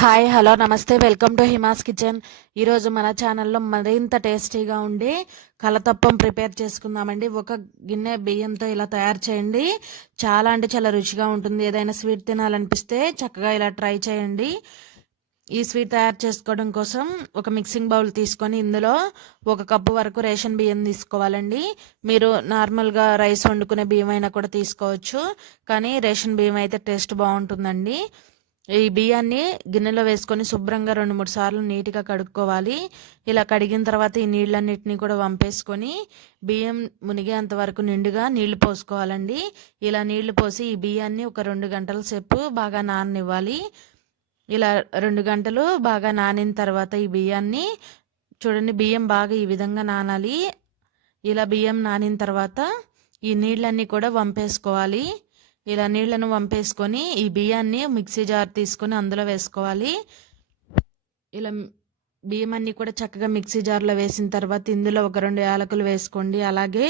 Hi hello నమస్తే welcome to Hima's kitchen. ఈరోజు మన ఛానల్లో మరింత టేస్టీగా ఉండి కలతప్పం ప్రిపేర్ చేసుకుందామండి. ఒక గిన్నె బియ్యంతో ఇలా తయారు చేయండి. చాలా అంటే చాలా రుచిగా ఉంటుంది. ఏదైనా స్వీట్ తినాలనిపిస్తే చక్కగా ఇలా ట్రై చేయండి. ఈ స్వీట్ తయారు చేసుకోవడం కోసం ఒక మిక్సింగ్ బౌల్ తీసుకొని ఇందులో 1 కప్పు వరకు రేషన్ బియ్యం తీసుకోవాలండి. మీరు నార్మల్గా రైస్ వండుకునే బియ్యం అయినా కూడా తీసుకోవచ్చు, కానీ రేషన్ బియ్యం అయితే టేస్ట్ బాగుంటుందండి. ఈ బియ్యాన్ని గిన్నెలో వేసుకొని శుభ్రంగా 2-3 సార్లు నీట్గా కడుక్కోవాలి. ఇలా కడిగిన తర్వాత ఈ నీళ్ళన్నిటినీ కూడా వంపేసుకొని బియ్యం మునిగేంత వరకు నిండుగా నీళ్లు పోసుకోవాలండి. ఇలా నీళ్లు పోసి ఈ బియ్యాన్ని ఒక 2 గంటల సేపు బాగా నాననివ్వాలి. ఇలా 2 గంటలు బాగా నానిన తర్వాత ఈ బియ్యాన్ని చూడండి, బియ్యం బాగా ఈ విధంగా నానాలి. ఇలా బియ్యం నానిన తర్వాత ఈ నీళ్ళన్నీ కూడా వంపేసుకోవాలి. ఇలా నీళ్లను వంపేసుకొని ఈ బియ్యాన్ని మిక్సీ జార్ తీసుకొని అందులో వేసుకోవాలి. ఇలా బియ్యం అన్నీ కూడా చక్కగా మిక్సీ జార్లో వేసిన తర్వాత ఇందులో ఒక 2 యాలకులు వేసుకోండి. అలాగే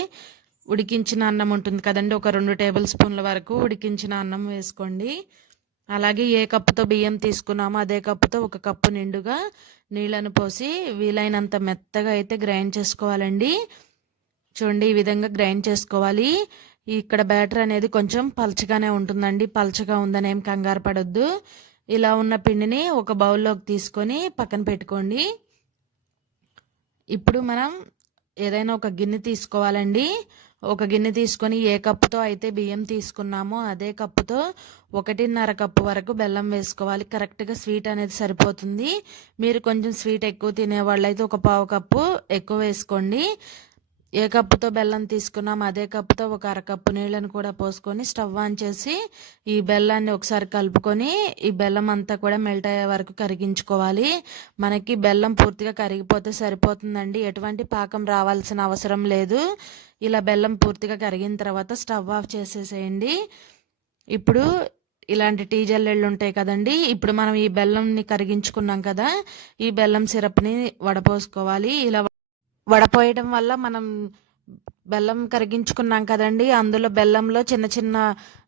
ఉడికించిన అన్నం ఉంటుంది కదండి, ఒక 2 టేబుల్ స్పూన్ల వరకు ఉడికించిన అన్నం వేసుకోండి. అలాగే ఏ కప్పుతో బియ్యం తీసుకున్నామో అదే కప్పుతో 1 కప్పు నిండుగా నీళ్ళను పోసి వీలైనంత మెత్తగా అయితే గ్రైండ్ చేసుకోవాలండి. చూడండి, ఈ విధంగా గ్రైండ్ చేసుకోవాలి. ఇక్కడ బ్యాటర్ అనేది కొంచెం పలచగానే ఉంటుందండి. పలచగా ఉందని ఏం కంగారు పడొద్దు. ఇలా ఉన్న పిండిని ఒక బౌల్లోకి తీసుకొని పక్కన పెట్టుకోండి. ఇప్పుడు మనం ఏదైనా ఒక గిన్నె తీసుకోవాలండి. ఒక గిన్నె తీసుకొని ఏ కప్పుతో అయితే బియ్యం తీసుకున్నామో అదే కప్పుతో 1.5 కప్పు వరకు బెల్లం వేసుకోవాలి. కరెక్ట్గా స్వీట్ అనేది సరిపోతుంది. మీరు కొంచెం స్వీట్ ఎక్కువ తినేవాళ్ళు అయితే ఒక 1/2 కప్పు ఎక్కువ వేసుకోండి. ఏ కప్పుతో బెల్లం తీసుకున్నాం అదే కప్పుతో ఒక 1/2 కప్పు నీళ్ళను కూడా పోసుకొని స్టవ్ ఆన్ చేసి ఈ బెల్లాన్ని ఒకసారి కలుపుకొని ఈ బెల్లం అంతా కూడా మెల్ట్ అయ్యే వరకు కరిగించుకోవాలి. మనకి బెల్లం పూర్తిగా కరిగిపోతే సరిపోతుందండి. ఎటువంటి పాకం రావాల్సిన అవసరం లేదు. ఇలా బెల్లం పూర్తిగా కరిగిన తర్వాత స్టవ్ ఆఫ్ చేసేసేయండి. ఇప్పుడు ఇలాంటి టీ జల్లెళ్ళు ఉంటాయి కదండి, ఇప్పుడు మనం ఈ బెల్లంని కరిగించుకున్నాం కదా, ఈ బెల్లం సిరప్ని వడపోసుకోవాలి. ఇలా వడపోయడం వల్ల మనం బెల్లం కరిగించుకున్నాం కదండి, అందులో బెల్లంలో చిన్న చిన్న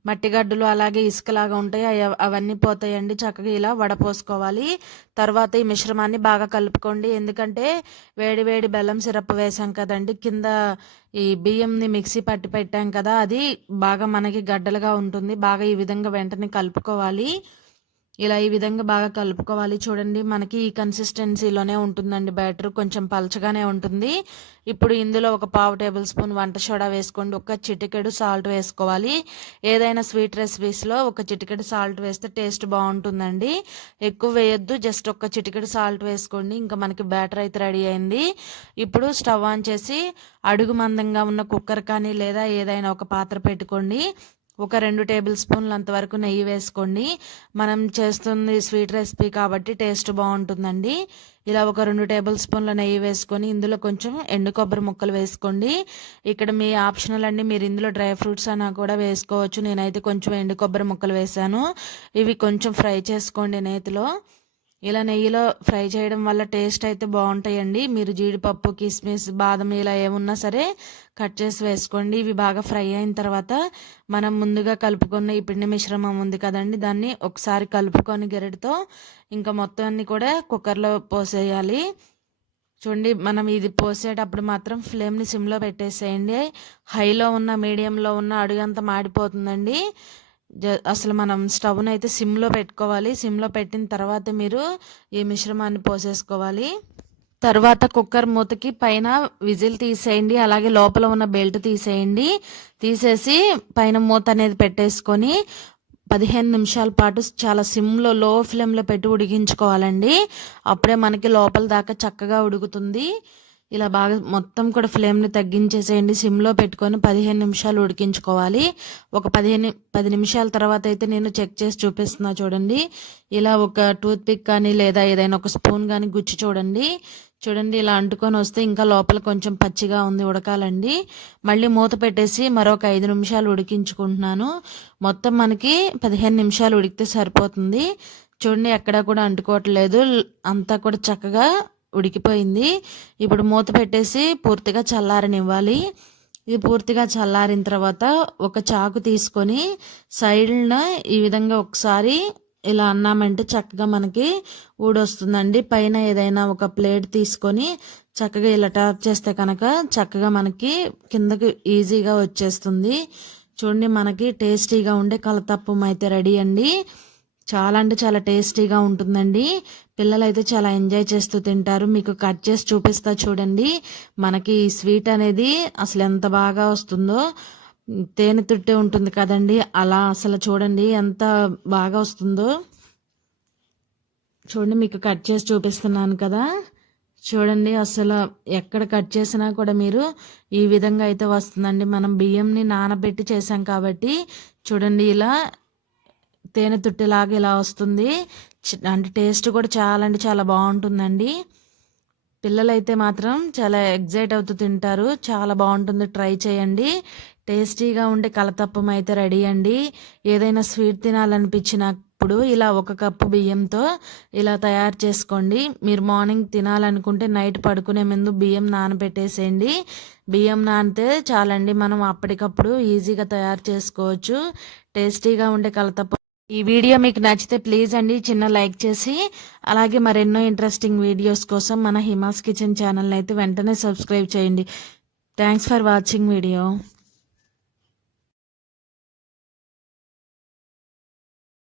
మట్టిగడ్డలు అలాగే ఇసుకలాగా ఉంటాయి, అవన్నీ పోతాయండి. చక్కగా ఇలా వడపోసుకోవాలి. తర్వాత ఈ మిశ్రమాన్ని బాగా కలుపుకోండి. ఎందుకంటే వేడి వేడి బెల్లం సిరప్ వేసాం కదండి, కింద ఈ బియ్యంని మిక్సీ పట్టి పెట్టాం కదా, అది బాగా మనకి గడ్డలుగా ఉంటుంది. బాగా ఈ విధంగా వెంటనే కలుపుకోవాలి. ఇలా ఈ విధంగా బాగా కలుపుకోవాలి. చూడండి, మనకి ఈ కన్సిస్టెన్సీలోనే ఉంటుందండి. బ్యాటర్ కొంచెం పలచగానే ఉంటుంది. ఇప్పుడు ఇందులో ఒక 1/2 టేబుల్ స్పూన్ వంట సోడా వేసుకోండి. ఒక చిటికెడు సాల్ట్ వేసుకోవాలి. ఏదైనా స్వీట్ రెసిపీస్లో ఒక చిటికెడు సాల్ట్ వేస్తే టేస్ట్ బాగుంటుందండి. ఎక్కువ వేయొద్దు, జస్ట్ ఒక చిటికెడు సాల్ట్ వేసుకోండి. ఇంకా మనకి బ్యాటర్ అయితే రెడీ అయింది. ఇప్పుడు స్టవ్ ఆన్ చేసి అడుగు మందంగా ఉన్న కుక్కర్ కానీ లేదా ఏదైనా ఒక పాత్ర పెట్టుకోండి. ఒక 2 టేబుల్ స్పూన్లు అంతవరకు నెయ్యి వేసుకోండి. మనం చేస్తుంది స్వీట్ రెసిపీ కాబట్టి టేస్ట్ బాగుంటుందండి. ఇలా ఒక 2 టేబుల్ స్పూన్ల నెయ్యి వేసుకొని ఇందులో కొంచెం ఎండు కొబ్బరి ముక్కలు వేసుకోండి. ఇక్కడ మీ ఆప్షనల్ అండి, మీరు ఇందులో డ్రై ఫ్రూట్స్ అయినా కూడా వేసుకోవచ్చు. నేనైతే కొంచెం ఎండు కొబ్బరి ముక్కలు వేసాను. ఇవి కొంచెం ఫ్రై చేసుకోండి నేతిలో. ఇలా నెయ్యిలో ఫ్రై చేయడం వల్ల టేస్ట్ అయితే బాగుంటాయండి. మీరు జీడిపప్పు, కిస్మిస్, బాదం ఇలా ఏమున్నా సరే కట్ చేసి వేసుకోండి. ఇవి బాగా ఫ్రై అయిన తర్వాత మనం ముందుగా కలుపుకున్న ఈ పిండి మిశ్రమం ఉంది కదండి, దాన్ని ఒకసారి కలుపుకొని గెరటితో ఇంకా మొత్తాన్ని కూడా కుక్కర్లో పోసేయాలి. చూడండి, మనం ఇది పోసేటప్పుడు మాత్రం ఫ్లేమ్ని సిమ్లో పెట్టేసేయండి. హైలో ఉన్న మీడియంలో ఉన్న అడుగంతా మాడిపోతుందండి. అసలు మనం స్టవ్ను అయితే సిమ్లో పెట్టుకోవాలి. సిమ్లో పెట్టిన తర్వాత మీరు ఈ మిశ్రమాన్ని పోసేసుకోవాలి. తర్వాత కుక్కర్ మూతకి పైన విజిల్ తీసేయండి. అలాగే లోపల ఉన్న బెల్ట్ తీసేయండి. తీసేసి పైన మూత అనేది పెట్టేసుకొని 15 నిమిషాల పాటు చాలా సిమ్లో లో ఫ్లేమ్లో పెట్టి ఉడికించుకోవాలండి. అప్పుడే మనకి లోపల దాకా చక్కగా ఉడుకుతుంది. ఇలా బాగా మొత్తం కూడా ఫ్లేమ్ని తగ్గించేసేయండి. సిమ్లో పెట్టుకొని 15 నిమిషాలు ఉడికించుకోవాలి. ఒక 10 నిమిషాల తర్వాత అయితే నేను చెక్ చేసి చూపిస్తున్నా చూడండి. ఇలా ఒక టూత్ పిక్ కానీ లేదా ఏదైనా ఒక స్పూన్ కానీ గుచ్చి చూడండి, ఇలా అంటుకొని వస్తే ఇంకా లోపల కొంచెం పచ్చిగా ఉంది, ఉడకాలండి. మళ్ళీ మూత పెట్టేసి మరొక 5 నిమిషాలు ఉడికించుకుంటున్నాను. మొత్తం మనకి 15 నిమిషాలు ఉడికితే సరిపోతుంది. చూడండి, ఎక్కడా కూడా అంటుకోవట్లేదు, అంతా కూడా చక్కగా ఉడికిపోయింది. ఇప్పుడు మూత పెట్టేసి పూర్తిగా చల్లారనివ్వాలి. ఇది పూర్తిగా చల్లారిన తర్వాత ఒక చాకు తీసుకొని సైడ్న ఈ విధంగా ఒకసారి ఇలా అన్నామంటే చక్కగా మనకి ఊడొస్తుందండి. పైన ఏదైనా ఒక ప్లేట్ తీసుకొని చక్కగా ఇలా ట్యాప్ చేస్తే కనుక చక్కగా మనకి కిందకి ఈజీగా వచ్చేస్తుంది. చూడండి, మనకి టేస్టీగా ఉండే కలతప్పం అయితే రెడీ అండి. చాలా అంటే చాలా టేస్టీగా ఉంటుందండి. పిల్లలైతే చాలా ఎంజాయ్ చేస్తూ తింటారు. మీకు కట్ చేసి చూపిస్తా చూడండి. మనకి ఈ స్వీట్ అనేది అసలు ఎంత బాగా వస్తుందో, తేనె తుట్టే ఉంటుంది కదండి, అలా అసలు చూడండి ఎంత బాగా వస్తుందో. చూడండి, మీకు కట్ చేసి చూపిస్తున్నాను కదా, చూడండి అసలు ఎక్కడ కట్ చేసినా కూడా మీరు ఈ విధంగా అయితే వస్తుందండి. మనం బియ్యంని నానబెట్టి చేసాం కాబట్టి చూడండి ఇలా తేనె తుట్టెలాగా ఇలా వస్తుంది. అంటే టేస్ట్ కూడా చాలా అంటే చాలా బాగుంటుందండి. పిల్లలైతే మాత్రం చాలా ఎగ్జైట్ అవుతూ తింటారు. చాలా బాగుంటుంది, ట్రై చేయండి. టేస్టీగా ఉండే కలతప్పం అయితే రెడీ అండి. ఏదైనా స్వీట్ తినాలనిపించినప్పుడు ఇలా 1 కప్పు బియ్యంతో ఇలా తయారు చేసుకోండి. మీరు మార్నింగ్ తినాలనుకుంటే నైట్ పడుకునే ముందు బియ్యం నానబెట్టేసేయండి. బియ్యం నానితే చాలండి, మనం అప్పటికప్పుడు ఈజీగా తయారు చేసుకోవచ్చు టేస్టీగా ఉండే కలతప్పం. ఈ వీడియో మీకు నచ్చితే ప్లీజ్ అండి చిన్న లైక్ చేసి, అలాగే మరెన్నో ఇంట్రెస్టింగ్ వీడియోస్ కోసం మన హిమాస్ కిచెన్ ఛానల్ని అయితే వెంటనే సబ్స్క్రైబ్ చేయండి. Thanks for watching video.